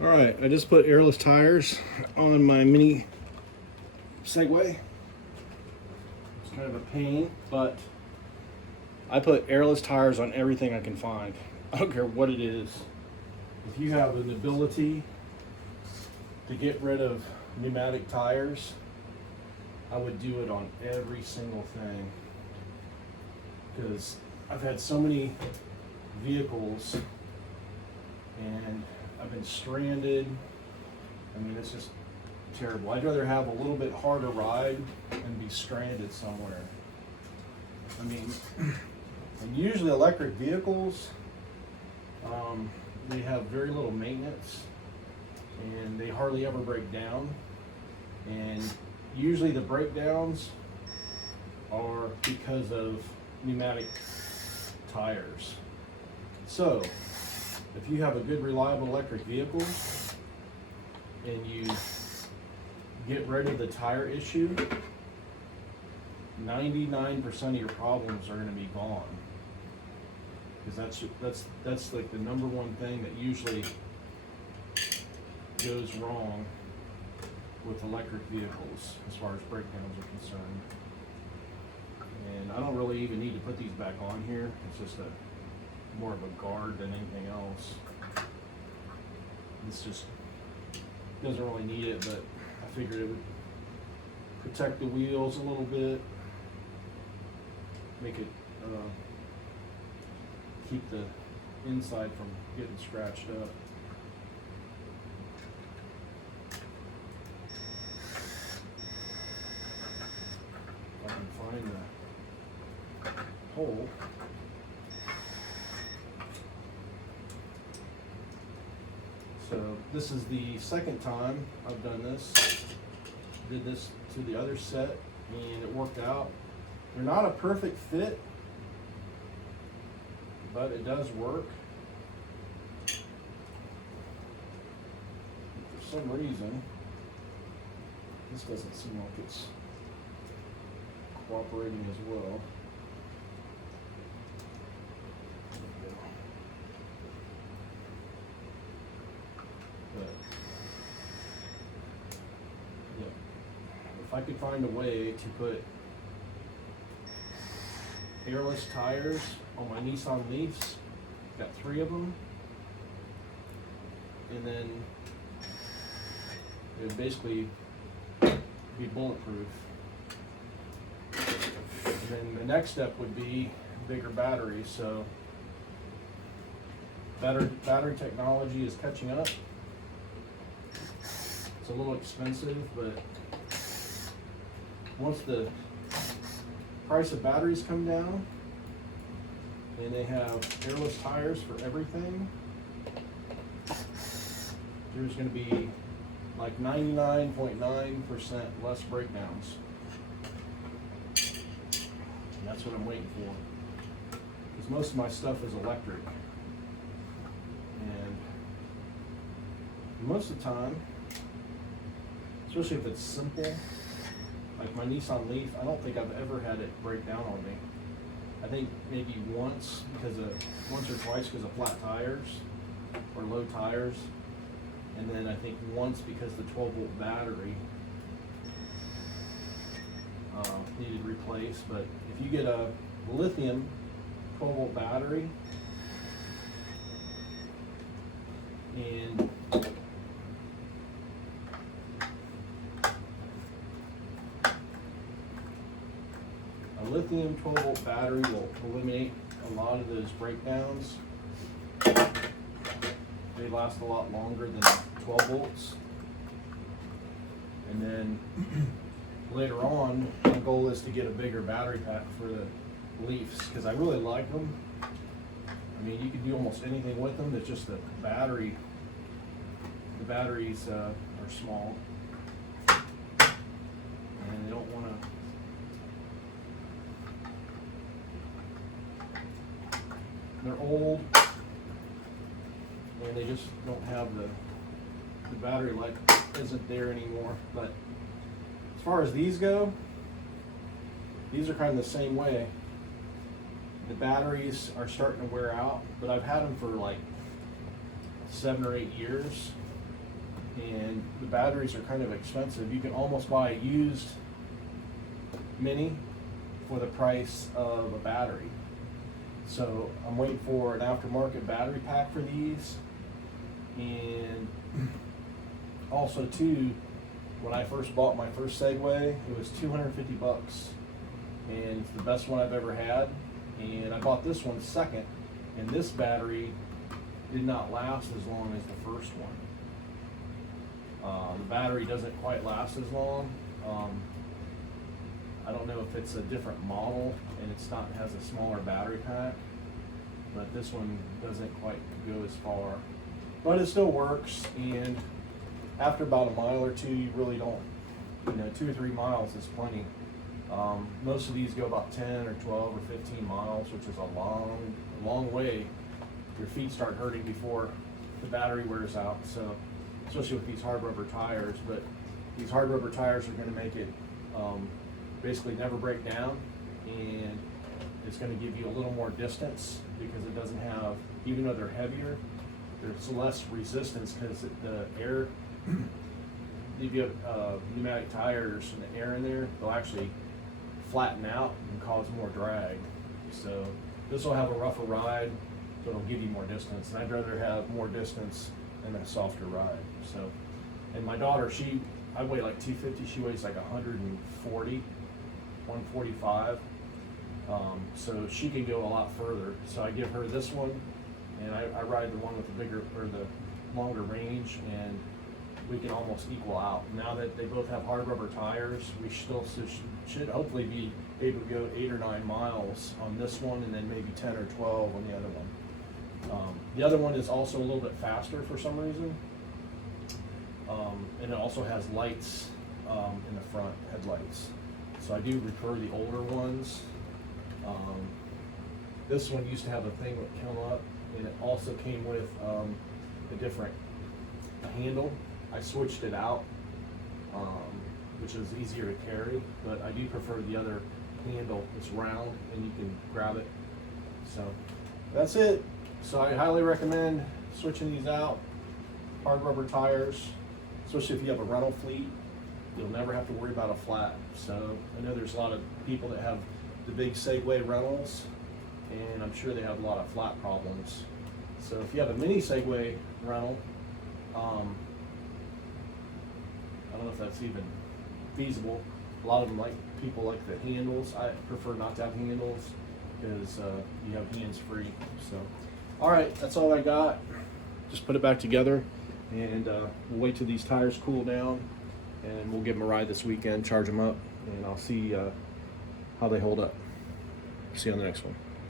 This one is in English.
All right, I just put airless tires on my mini Segway. It's kind of a pain, but I put airless tires on everything I can find. I don't care what it is. If you have an ability to get rid of pneumatic tires, I would do it on every single thing. Because I've had so many vehicles and I've been stranded. I mean, it's just terrible. I'd rather have a little bit harder ride and be stranded somewhere. I mean, and usually electric vehicles, they have very little maintenance and they hardly ever break down. And usually the breakdowns are because of pneumatic tires. So, if you have a good reliable electric vehicle and you get rid of the tire issue, 99% of your problems are going to be gone. Because that's like the number one thing that usually goes wrong with electric vehicles as far as breakdowns are concerned. And I don't really even need to put these back on here. It's just more of a guard than anything else. This just doesn't really need it, but I figured it would protect the wheels a little bit, make it keep the inside from getting scratched up. If I can find the hole. So this is the second time I've done this. Did this to the other set and it worked out. They're not a perfect fit, but it does work. For some reason, this doesn't seem like it's cooperating as well. But yeah, if I could find a way to put airless tires on my Nissan Leafs, got 3 of them, and then it would basically be bulletproof. And then the next step would be bigger batteries. So battery technology is catching up. It's a little expensive, but once the price of batteries come down and they have airless tires for everything, there's going to be like 99.9% less breakdowns. And that's what I'm waiting for, because most of my stuff is electric, and most of the time, especially if it's simple, like my Nissan Leaf, I don't think I've ever had it break down on me. I think maybe once or twice because of flat tires or low tires, and then I think once because the 12-volt battery needed replaced. But if you get a lithium 12-volt battery and a lithium 12-volt battery will eliminate a lot of those breakdowns. They last a lot longer than 12 volts. And then later on, my goal is to get a bigger battery pack for the Leafs, because I really like them. I mean, you can do almost anything with them. It's just the batteries are small, and they don't want to. They're old, and they just don't have the battery life isn't there anymore. But as far as these go, these are kind of the same way. The batteries are starting to wear out, but I've had them for like 7 or 8 years, and the batteries are kind of expensive. You can almost buy a used Mini for the price of a battery. So I'm waiting for an aftermarket battery pack for these. And also too, when I first bought my first Segway, it was 250 bucks. And it's the best one I've ever had. And I bought this one second, and this battery did not last as long as the first one. The battery doesn't quite last as long. I don't know if it's a different model and has a smaller battery pack, but this one doesn't quite go as far. But it still works, and after about a mile or two, you really don't, 2 or 3 miles is plenty. Most of these go about 10 or 12 or 15 miles, which is a long way. Your feet start hurting before the battery wears out, so especially with these hard rubber tires. But these hard rubber tires are going to make it basically never break down, and it's going to give you a little more distance because it doesn't have, even though they're heavier, there's less resistance because the air, if you have pneumatic tires and the air in there, they'll actually flatten out and cause more drag. So this will have a rougher ride, so it'll give you more distance, and I'd rather have more distance and a softer ride. So, and my daughter, I weigh like 250, she weighs like 140, 145, so she can go a lot further. So I give her this one, and I ride the one with the bigger, or the longer range, and we can almost equal out. Now that they both have hard rubber tires, we still should hopefully be able to go 8 or 9 miles on this one, and then maybe 10 or 12 on the other one. The other one is also a little bit faster for some reason, and it also has lights in the front, headlights. So I do prefer the older ones. This one used to have a thing that came up, and it also came with a different handle. I switched it out, which is easier to carry, but I do prefer the other handle. It's round and you can grab it. So that's it. So I highly recommend switching these out. Hard rubber tires, especially if you have a rental fleet, you'll never have to worry about a flat. So I know there's a lot of people that have the big Segway rentals, and I'm sure they have a lot of flat problems. So if you have a mini Segway rental, I don't know if that's even feasible. A lot of them people like the handles. I prefer not to have handles because you have hands free. So, all right, that's all I got. Just put it back together, and we'll wait till these tires cool down, and we'll give them a ride this weekend, charge them up, and I'll see how they hold up. See you on the next one.